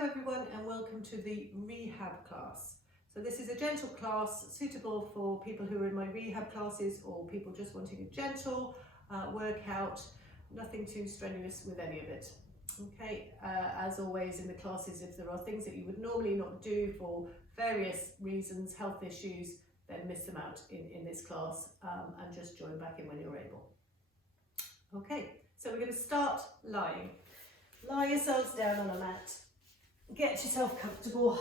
Hello everyone and welcome to the rehab class. So this is a gentle class suitable for people who are in my rehab classes or people just wanting a gentle workout, nothing too strenuous with any of it. Okay, as always in the classes, if there are things that you would normally not do for various reasons, health issues, then miss them out in this class and just join back in when you're able. Okay, so we're going to start lying. Lie yourselves down on a mat. Get yourself comfortable.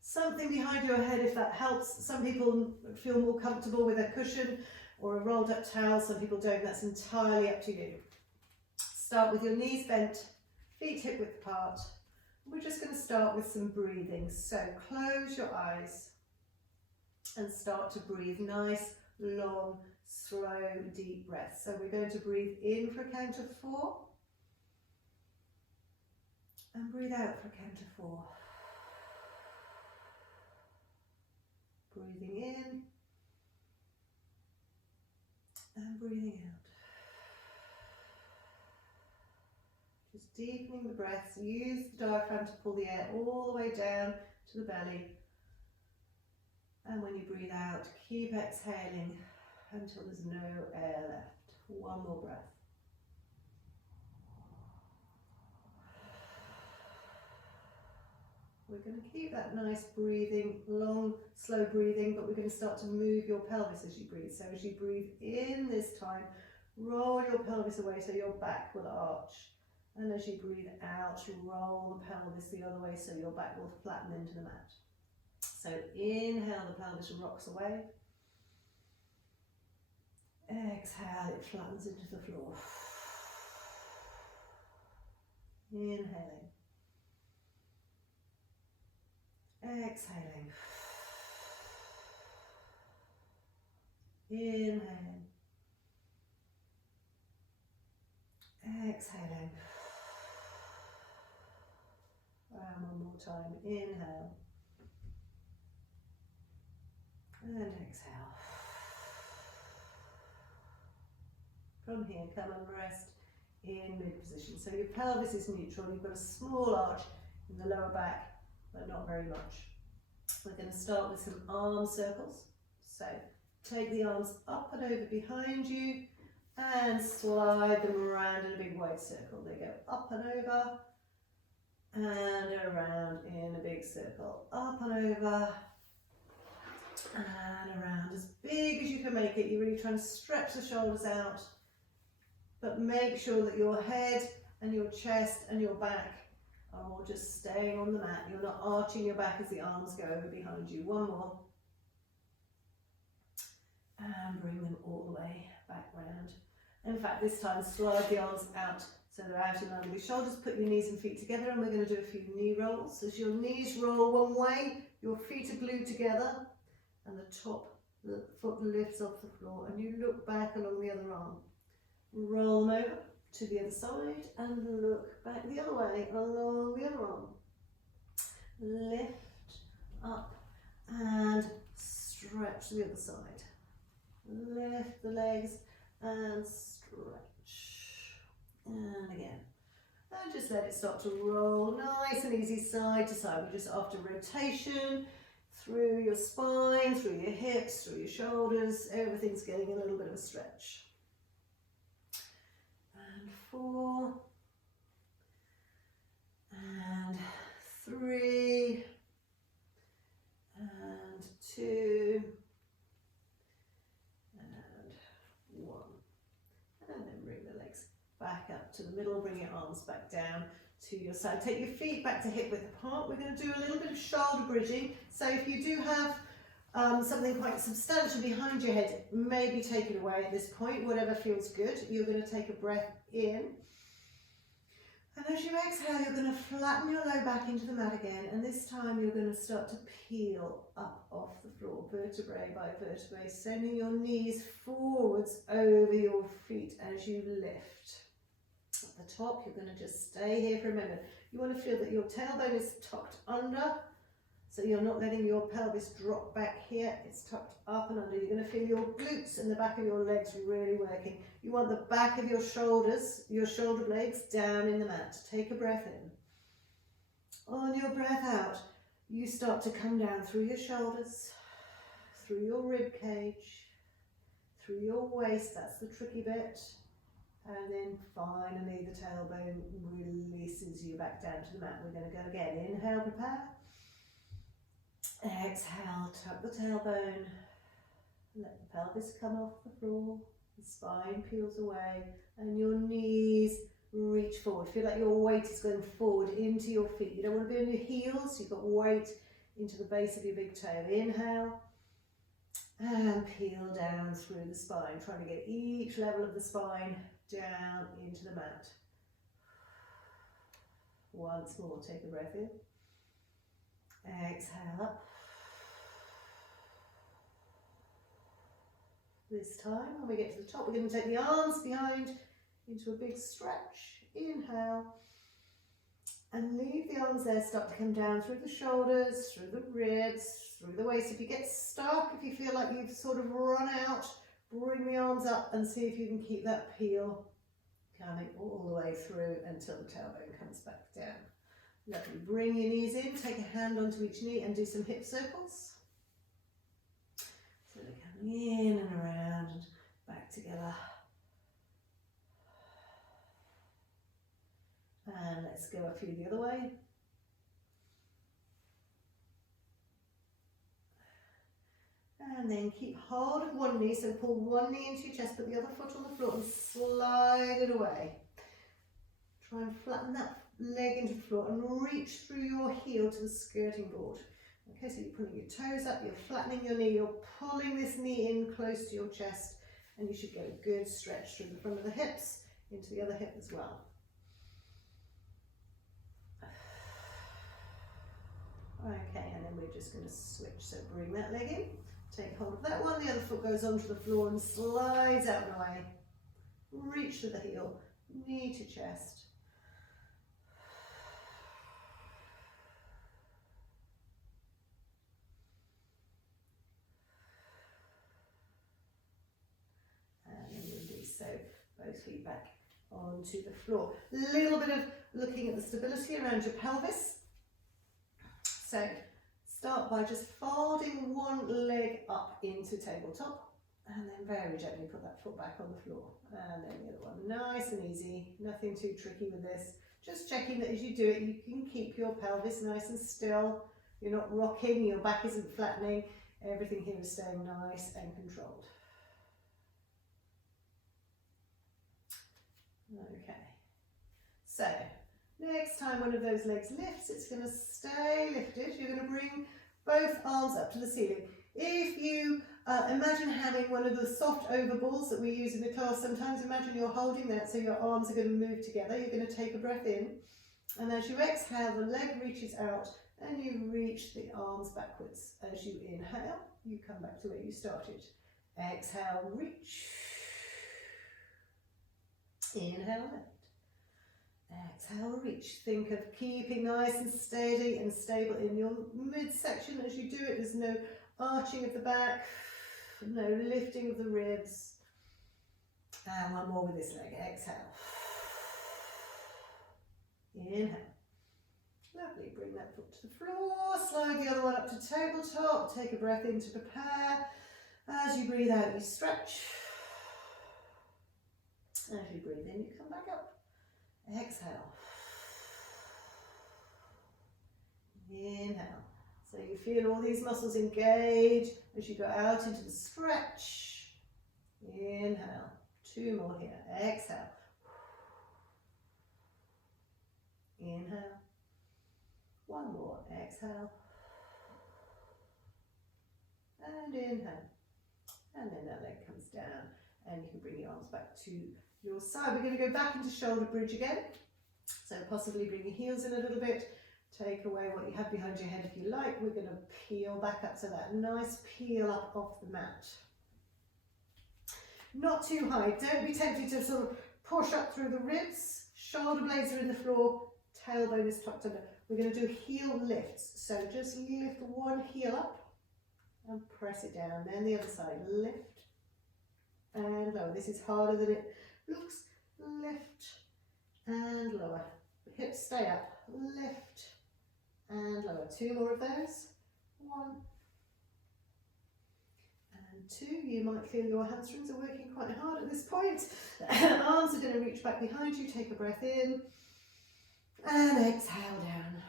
Something behind your head if that helps. Some people feel more comfortable with a cushion or a rolled up towel. Some people don't. That's entirely up to you. Start with your knees bent, feet hip width apart. We're just going to start with some breathing. So close your eyes and start to breathe nice, long, slow, deep breaths. So we're going to breathe in for a count of 4. And breathe out for a count of 4. Breathing in and breathing out. Just deepening the breaths. Use the diaphragm to pull the air all the way down to the belly. And when you breathe out, keep exhaling until there's no air left. One more breath. We're going to keep that nice breathing, long, slow breathing, but we're going to start to move your pelvis as you breathe. So as you breathe in this time, roll your pelvis away so your back will arch. And as you breathe out, you roll the pelvis the other way so your back will flatten into the mat. So inhale, the pelvis rocks away. Exhale, it flattens into the floor. Inhaling. Exhaling. Inhaling. Exhaling. And one more time. Inhale. And exhale. From here, come and rest in mid position. So your pelvis is neutral. You've got a small arch in the lower back, but not very much. We're going to start with some arm circles. So take the arms up and over behind you and slide them around in a big wide circle. They go up and over and around in a big circle. Up and over and around as big as you can make it. You're really trying to stretch the shoulders out, but make sure that your head and your chest and your back are all just staying on the mat. You're not arching your back as the arms go over behind you. One more. And bring them all the way back round. In fact, this time slide the arms out so they're out in line with your shoulders. Put your knees and feet together and we're going to do a few knee rolls. As your knees roll one way, your feet are glued together and the top foot lifts off the floor and you look back along the other arm. Roll them over to the other side and look back the other way along the other arm. Lift up and stretch the other side. Lift the legs and stretch. And again. And just let it start to roll nice and easy side to side. We're just after rotation through your spine, through your hips, through your shoulders. Everything's getting a little bit of a stretch. 4 and 3 and 2 and 1, and then bring the legs back up to the middle. Bring your arms back down to your side. Take your feet back to hip width apart. We're going to do a little bit of shoulder bridging. So if you do have something quite substantial behind your head, maybe take it away at this point, whatever feels good. You're going to take a breath in. And as you exhale, you're going to flatten your low back into the mat again. And this time you're going to start to peel up off the floor, vertebrae by vertebrae, sending your knees forwards over your feet as you lift. At the top, you're going to just stay here for a moment. You want to feel that your tailbone is tucked under. So you're not letting your pelvis drop back here, it's tucked up and under. You're going to feel your glutes and the back of your legs really working. You want the back of your shoulders, your shoulder blades down in the mat. Take a breath in. your breath out, you start to come down through your shoulders, through your rib cage, through your waist, that's the tricky bit. And then finally the tailbone releases you back down to the mat. We're going to go again. Inhale, prepare. Exhale, tuck the tailbone. Let the pelvis come off the floor. The spine peels away and your knees reach forward. Feel like your weight is going forward into your feet. You don't want to be on your heels. You've got weight into the base of your big toe. Inhale. And peel down through the spine. Trying to get each level of the spine down into the mat. Once more, take a breath in. Exhale up. This time, when we get to the top, we're going to take the arms behind into a big stretch. Inhale. And leave the arms there, start to come down through the shoulders, through the ribs, through the waist. If you get stuck, if you feel like you've sort of run out, bring the arms up and see if you can keep that peel coming all the way through until the tailbone comes back down. Lovely. Bring your knees in, take a hand onto each knee and do some hip circles. So they're coming in and around and back together. And let's go a few the other way. And then keep hold of one knee, so pull one knee into your chest, put the other foot on the floor and slide it away. Try and flatten that leg into the floor and reach through your heel to the skirting board. Okay, so you're pulling your toes up, you're flattening your knee, you're pulling this knee in close to your chest, and you should get a good stretch through the front of the hips into the other hip as well. Okay, and then we're just going to switch. So bring that leg in, take hold of that one, the other foot goes onto the floor and slides out and away. Reach to the heel, knee to chest. And then release, so both feet back onto the floor. A little bit of looking at the stability around your pelvis. So start by just folding one leg up into tabletop and then very gently put that foot back on the floor. And then the other one, nice and easy, nothing too tricky with this. Just checking that as you do it, you can keep your pelvis nice and still. You're not rocking, your back isn't flattening. Everything here is staying nice and controlled. Okay, so next time one of those legs lifts, it's going to stay lifted. You're going to bring both arms up to the ceiling. If you imagine having one of the soft overballs that we use in the class, sometimes imagine you're holding that so your arms are going to move together. You're going to take a breath in, and as you exhale, the leg reaches out and you reach the arms backwards. As you inhale, you come back to where you started. Exhale, reach. Inhale, lift. Exhale, reach. Think of keeping nice and steady and stable in your midsection as you do it. There's no arching of the back, no lifting of the ribs. And one more with this leg. Exhale. Inhale. Lovely. Bring that foot to the floor. Slide the other one up to tabletop. Take a breath in to prepare. As you breathe out, you stretch. As you breathe in, you come back up. Exhale. Inhale. So you feel all these muscles engage as you go out into the stretch. Inhale. Two more here. Exhale. Inhale. One more. Exhale. And inhale. And then that leg comes down and you can bring your arms back to your side. We're going to go back into shoulder bridge again. So possibly bring your heels in a little bit. Take away what you have behind your head if you like. We're going to peel back up, so that nice peel up off the mat. Not too high. Don't be tempted to sort of push up through the ribs. Shoulder blades are in the floor. Tailbone is tucked under. We're going to do heel lifts. So just lift one heel up and press it down. Then the other side. Lift and lower. This is harder than it looks. Lift and lower. Hips stay up. Lift and lower. 2 more of those. 1 and 2. You might feel your hamstrings are working quite hard at this point. Arms are going to reach back behind you. Take a breath in and exhale down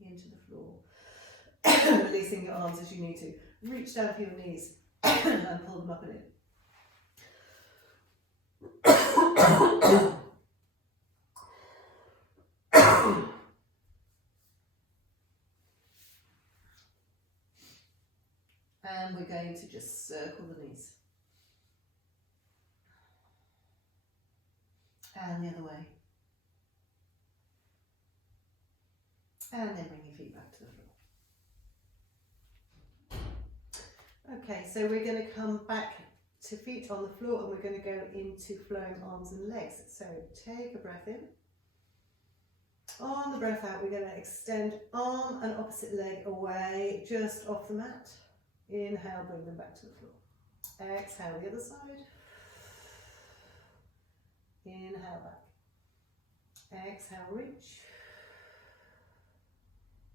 into the floor. Releasing your arms as you need to. Reach down for your knees and pull them up and in. And we're going to just circle the knees. And the other way. And then bring your feet back to the floor. Okay, so we're going to come back to feet on the floor and we're going to go into flowing arms and legs. So take a breath in. On the breath out, we're going to extend arm and opposite leg away, just off the mat. Inhale, bring them back to the floor. Exhale, the other side. Inhale, back. Exhale, reach.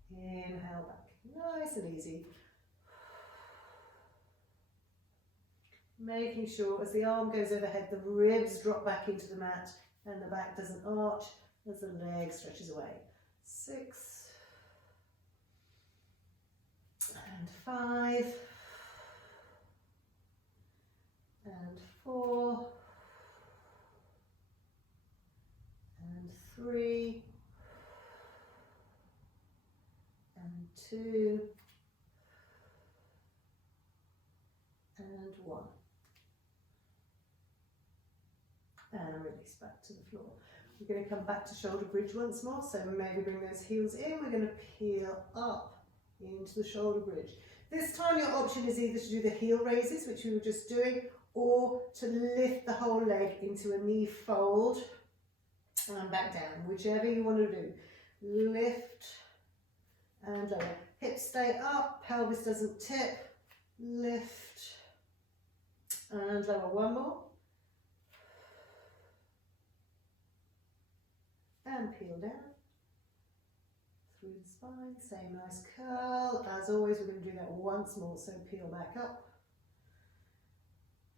Inhale, back. Nice and easy. Making sure as the arm goes overhead, the ribs drop back into the mat and the back doesn't arch as the leg stretches away. 6 and 5 and 4 and 3 and 2 and 1. And release back to the floor. We're going to come back to shoulder bridge once more, so maybe bring those heels in. We're going to peel up into the shoulder bridge. This time your option is either to do the heel raises, which we were just doing, or to lift the whole leg into a knee fold and back down, whichever you want to do. Lift and lower. Hips stay up, pelvis doesn't tip. Lift and lower. 1 more. And peel down through the spine. Same nice curl. As always, we're going to do that once more. So peel back up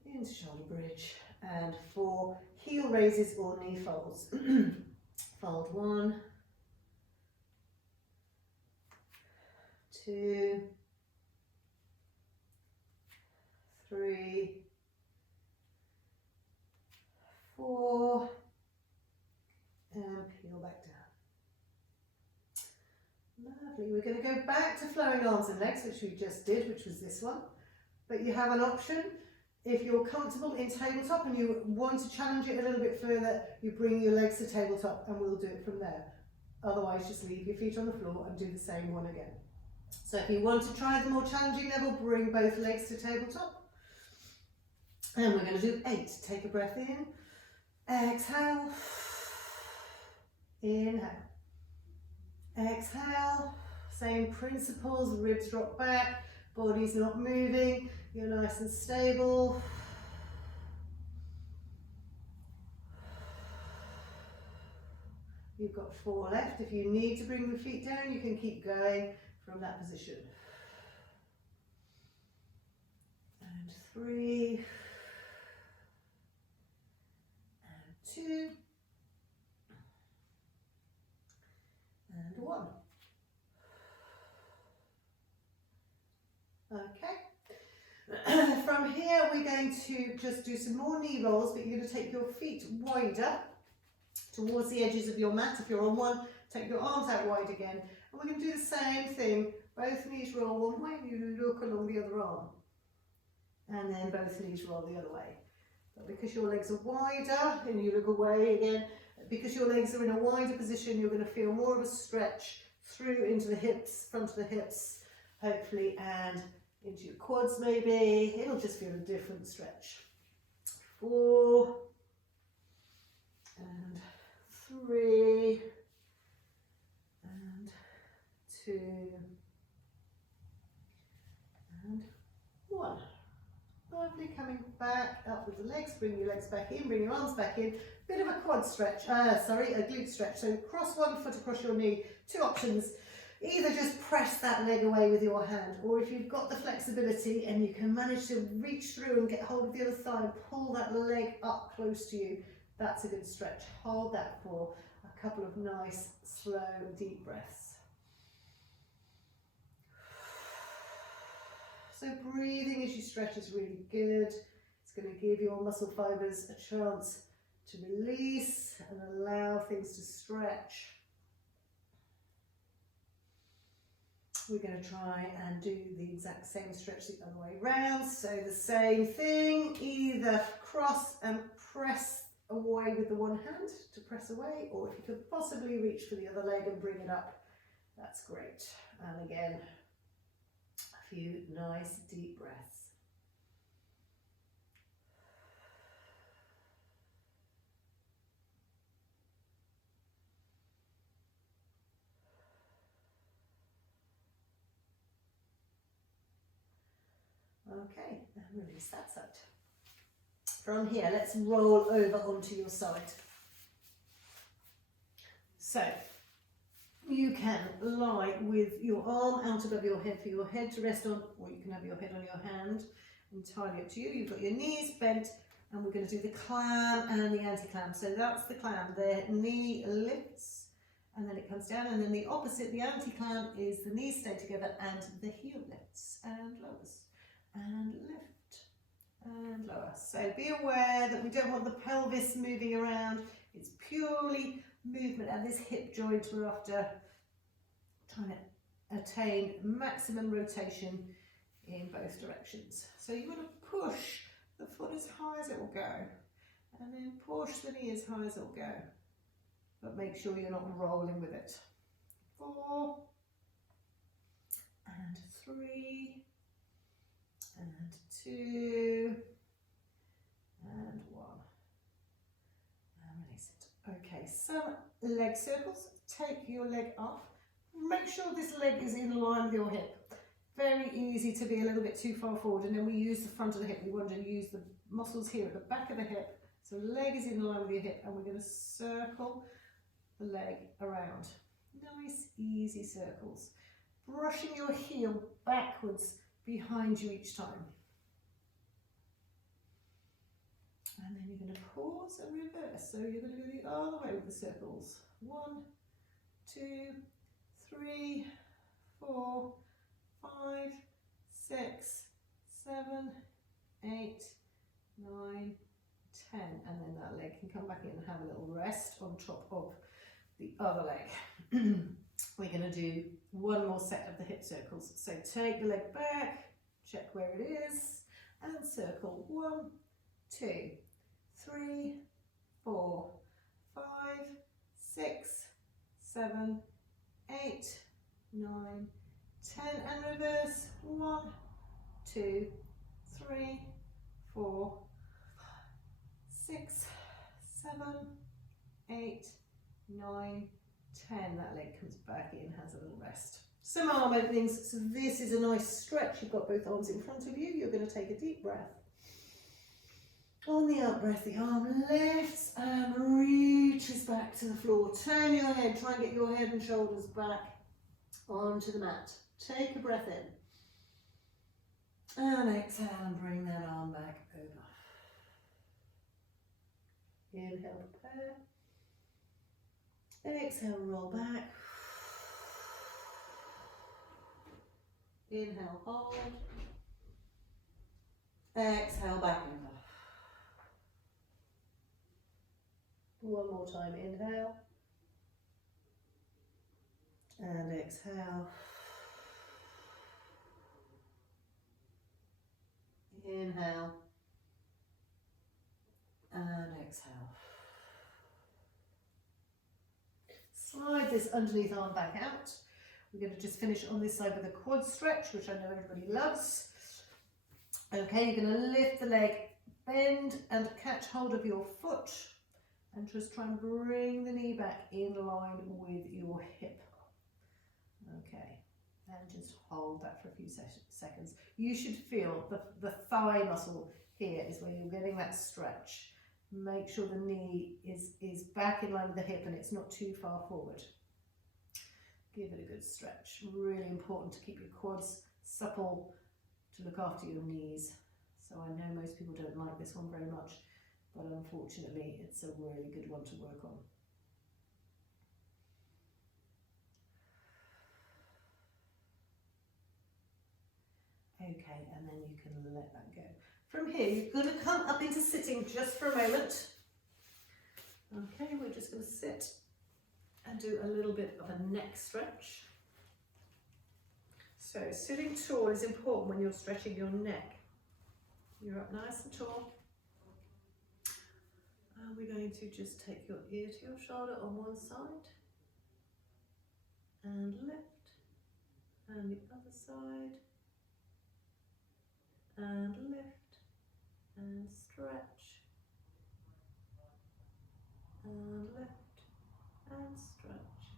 into shoulder bridge. And for heel raises or knee folds, fold 1, 2, 3, 4. And peel back down. Lovely. We're going to go back to flowing arms and legs, which we just did, which was this one. But you have an option. If you're comfortable in tabletop and you want to challenge it a little bit further, you bring your legs to tabletop and we'll do it from there. Otherwise, just leave your feet on the floor and do the same one again. So if you want to try the more challenging level, bring both legs to tabletop. And we're going to do 8. Take a breath in. Exhale. Inhale. Exhale. Same principles, ribs drop back, body's not moving, you're nice and stable. You've got 4 left. If you need to bring the feet down, you can keep going from that position. And 3 and 2 and 1. Okay. From here we're going to just do some more knee rolls, but you're going to take your feet wider towards the edges of your mat. If you're on one, take your arms out wide again. And we're going to do the same thing. Both knees roll one way, you look along the other arm. And then both knees roll the other way. But because your legs are wider and you look away again, because your legs are in a wider position, you're going to feel more of a stretch through into the hips, front of the hips, hopefully, and into your quads maybe. It'll just feel a different stretch. 4 and 3 and 2 and 1. Lovely. Coming back up with the legs, bring your legs back in, bring your arms back in. Bit of a quad stretch, a glute stretch. So cross one foot across your knee. Two options. Either just press that leg away with your hand, or if you've got the flexibility and you can manage to reach through and get hold of the other thigh, pull that leg up close to you. That's a good stretch. Hold that for a couple of nice, slow, deep breaths. So breathing as you stretch is really good. It's going to give your muscle fibers a chance to release and allow things to stretch. We're going to try and do the exact same stretch the other way around. So the same thing, either cross and press away with the one hand to press away, or if you could possibly reach for the other leg and bring it up, that's great. And again, a few nice deep breaths. Okay, and release that side. From here, let's roll over onto your side. So, you can lie with your arm out above your head for your head to rest on, or you can have your head on your hand, entirely up to you. You've got your knees bent, and we're going to do the clam and the anti-clam. So that's the clam, the knee lifts, and then it comes down, and then the opposite, the anti-clam, is the knees stay together and the heel lifts and lowers. And lift and lower. So be aware that we don't want the pelvis moving around. It's purely movement at this hip joint. We're after trying to attain maximum rotation in both directions. So you want to push the foot as high as it will go, and then push the knee as high as it will go. But make sure you're not rolling with it. 4 and 3. And 2, and 1, and release it. Okay, some leg circles. Take your leg up. Make sure this leg is in line with your hip. Very easy to be a little bit too far forward, and then we use the front of the hip. We want to use the muscles here at the back of the hip. So the leg is in line with your hip, and we're going to circle the leg around. Nice, easy circles. Brushing your heel backwards behind you each time. And then you're going to pause and reverse. So you're going to go the other way with the circles. 1, 2, 3, 4, 5, 6, 7, 8, 9, 10. And then that leg can come back in and have a little rest on top of the other leg. We're going to do one more set of the hip circles. So take the leg back, check where it is, and circle 1, 2, 3, 4, 5, 6, 7, 8, 9, 10, and reverse 1, 2, 3, 4, 6, 7, 8, 9, 10. That leg comes back in, has a little rest. Some arm openings. So this is a nice stretch. You've got both arms in front of you. You're going to take a deep breath. On the out breath, the arm lifts and reaches back to the floor. Turn your head. Try and get your head and shoulders back onto the mat. Take a breath in. And exhale and bring that arm back over. Inhale, prepare. Exhale, roll back. Inhale, hold. Exhale, back over. One more time, inhale. And exhale. Inhale. And exhale. Slide this underneath arm back out. We're going to just finish on this side with a quad stretch, which I know everybody loves. Okay, you're going to lift the leg, bend and catch hold of your foot, and just try and bring the knee back in line with your hip. Okay, and just hold that for a few seconds. You should feel the thigh muscle here is where you're getting that stretch. Make sure the knee is back in line with the hip and it's not too far forward. Give it a good stretch. Really important to keep your quads supple, to look after your knees. So I know most people don't like this one very much, but unfortunately it's a really good one to work on. Okay, and then you can let that go. From here, you're going to come up into sitting just for a moment. Okay, we're just going to sit and do a little bit of a neck stretch. So sitting tall is important when you're stretching your neck. You're up nice and tall. And we're going to just take your ear to your shoulder on one side and lift, and the other side, and lift, and stretch, and lift, and stretch,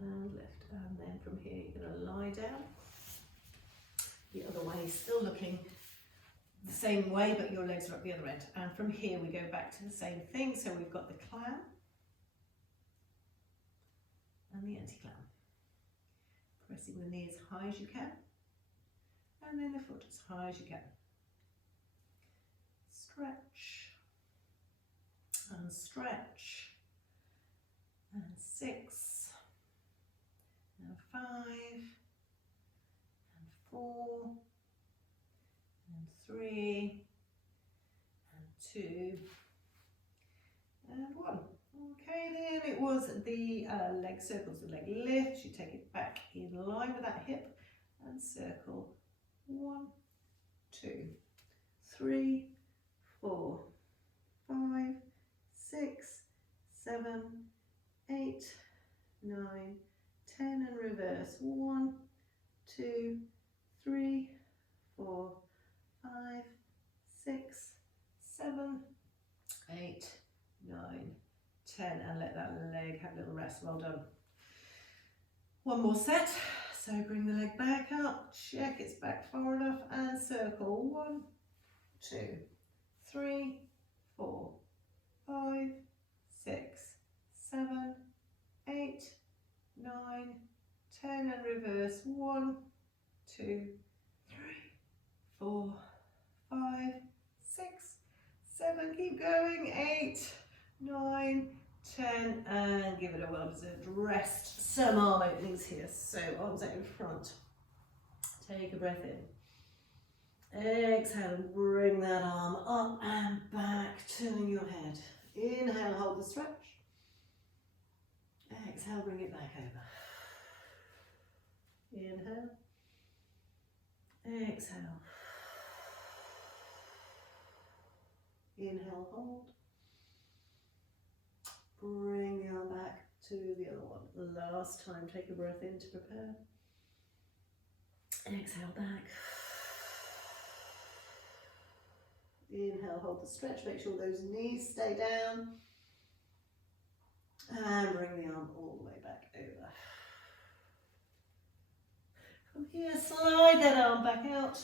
and lift. And then from here you're going to lie down the other way, still looking the same way, but your legs are at the other end. And from here we go back to the same thing. So we've got the clam and the anti-clam. Pressing the knee as high as you can, and then the foot as high as you can. Stretch, and stretch, and 6, and 5, and 4, and 3, and 2, and 1. Okay, then it was the leg circles, the leg lift. You take it back in line with that hip and circle 1, 2, 3, 4, 5, 6, 7, 8, 9, 10, and reverse. 1, 2, 3, 4, 5, 6, 7, 8, 9, 10, and let that leg have a little rest. Well done. One more set. So bring the leg back up, check it's back far enough, and circle 1, 2, 3, 4, 5, 6, 7, 8, 9, 10, and reverse. 1, 2, 3, 4, 5, 6, 7, keep going, 8, 9, 10, and give it a well-deserved rest. Some arm openings here, so arms out in front. Take a breath in. Exhale, bring that arm up and back, turning your head. Inhale, hold the stretch. Exhale, bring it back over. Inhale. Exhale. Inhale, hold. Bring the arm back to the other one. Last time, take a breath in to prepare. Exhale back. Inhale, hold the stretch. Make sure those knees stay down. And bring the arm all the way back over. From here, slide that arm back out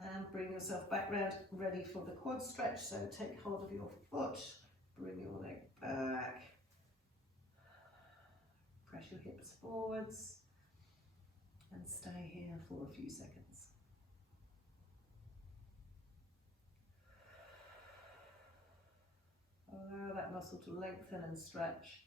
and bring yourself back round, ready for the quad stretch. So take hold of your foot, bring your leg back, press your hips forwards, and stay here for a few seconds. Allow that muscle to lengthen and stretch.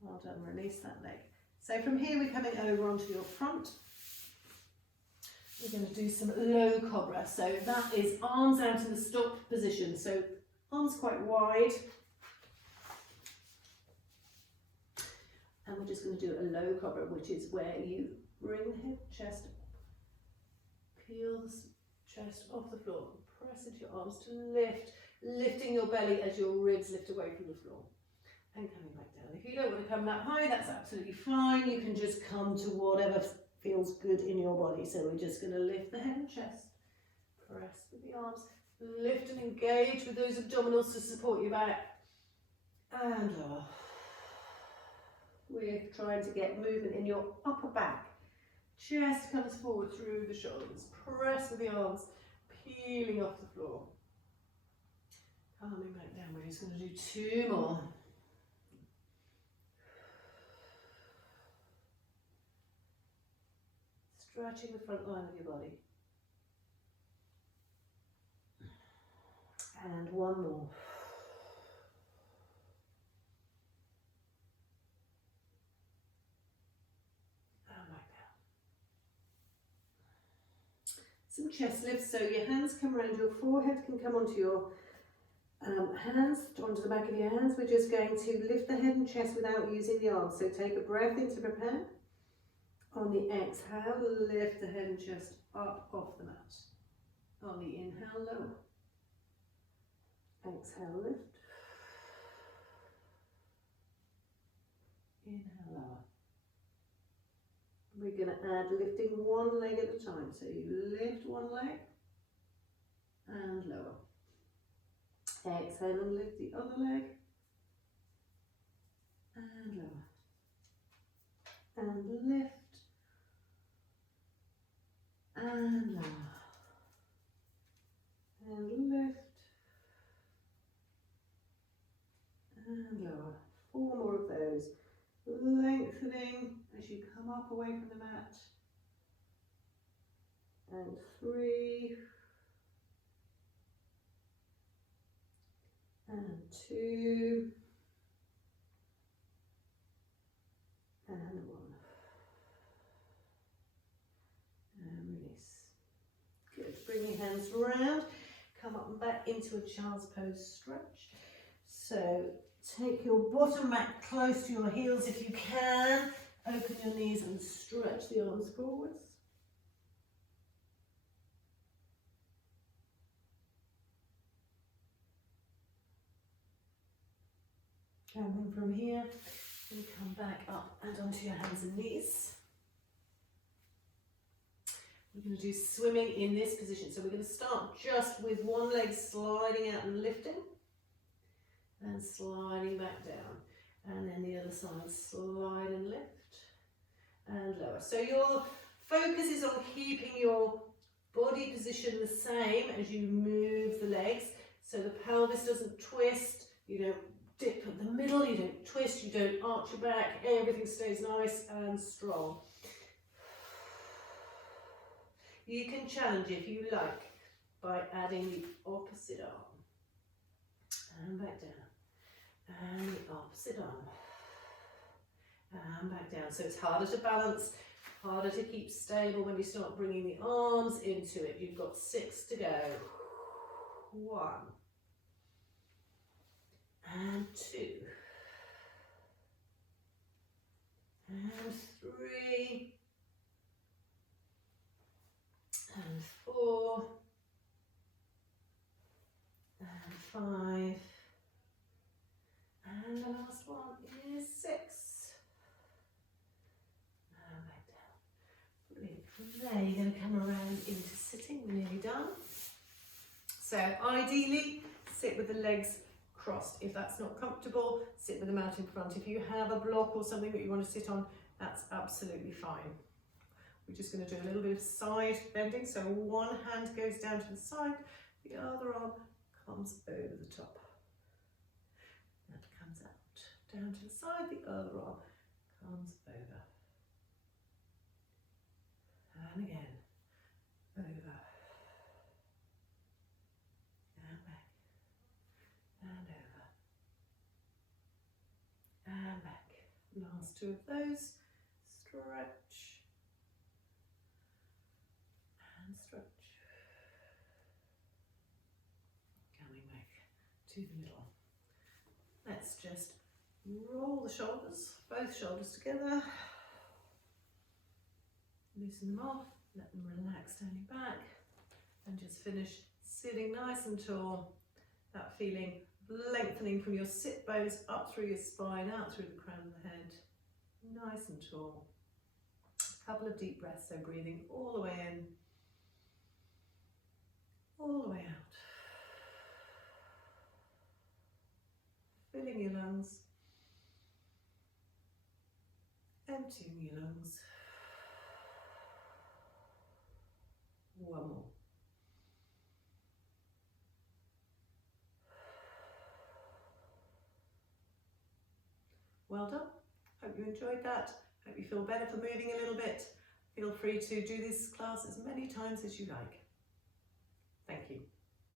Well done, release that leg. So from here we're coming over onto your front. We're going to do some low cobra. So that is arms out in the stop position. So arms quite wide. And we're just going to do a low cobra, which is where you bring the hip, chest up, peel the chest off the floor, press into your arms to lift, lifting your belly as your ribs lift away from the floor. And coming back down. If you don't want to come that high, that's absolutely fine. You can just come to whatever feels good in your body. So we're just going to lift the head and chest, press with the arms, lift and engage with those abdominals to support your back. and lower. We're trying to get movement in your upper back. Chest comes forward through the shoulders. Press with the arms, peeling off the floor. Coming back down. We're just going to do 2 more. Stretching the front line of your body. And 1 more. And back down. Some chest lifts, so your hands come around, your forehead can come onto your hands, onto the back of your hands. We're just going to lift the head and chest without using the arms. So take a breath in to prepare. On the exhale, lift the head and chest up off the mat. On the inhale, lower. Exhale, lift. Inhale, lower. We're going to add lifting 1 leg at a time. So you lift 1 leg and lower. Exhale and lift the other leg and lower. And lift and lower. And lift and lower. 4 more of those. Lengthening as you come up away from the mat. And 3. And 2. And 1. And release. Good. Bring your hands round. Come up and back into a child's pose stretch. So take your bottom mat close to your heels if you can. Open your knees and stretch the arms forwards. And then from here, you come back up and onto your hands and knees. We're going to do swimming in this position. So we're going to start just with 1 leg sliding out and lifting. And sliding back down. And then the other side, slide and lift. And lower. So your focus is on keeping your body position the same as you move the legs. So the pelvis doesn't twist. You don't dip at the middle, you don't twist, you don't arch your back, everything stays nice and strong. You can challenge if you like by adding the opposite arm. And back down. And the opposite arm. And back down. So it's harder to balance, harder to keep stable when you start bringing the arms into it. You've got 6 to go. 1. And 2. And 3. And 4. And 5. And the last one is 6. And back down. Brilliant. From there, you're going to come around into sitting. We're nearly done. So ideally, sit with the legs crossed. If that's not comfortable, sit with the mat in front. If you have a block or something that you want to sit on, that's absolutely fine. We're just going to do a little bit of side bending. So 1 hand goes down to the side, the other arm comes over the top. That comes out. Down to the side, the other arm comes over. And again, over. And back. And over. And back. Last 2 of those. Stretch. And stretch. Coming back to the middle. Let's just roll the shoulders, both shoulders together. Loosen them off, let them relax down your back, and just finish sitting nice and tall. That feeling lengthening from your sit bones up through your spine, out through the crown of the head. Nice and tall. A couple of deep breaths, so breathing all the way in, all the way out. filling your lungs, emptying your lungs. One more. Well done. Hope you enjoyed that. Hope you feel better for moving a little bit. Feel free to do this class as many times as you like. Thank you.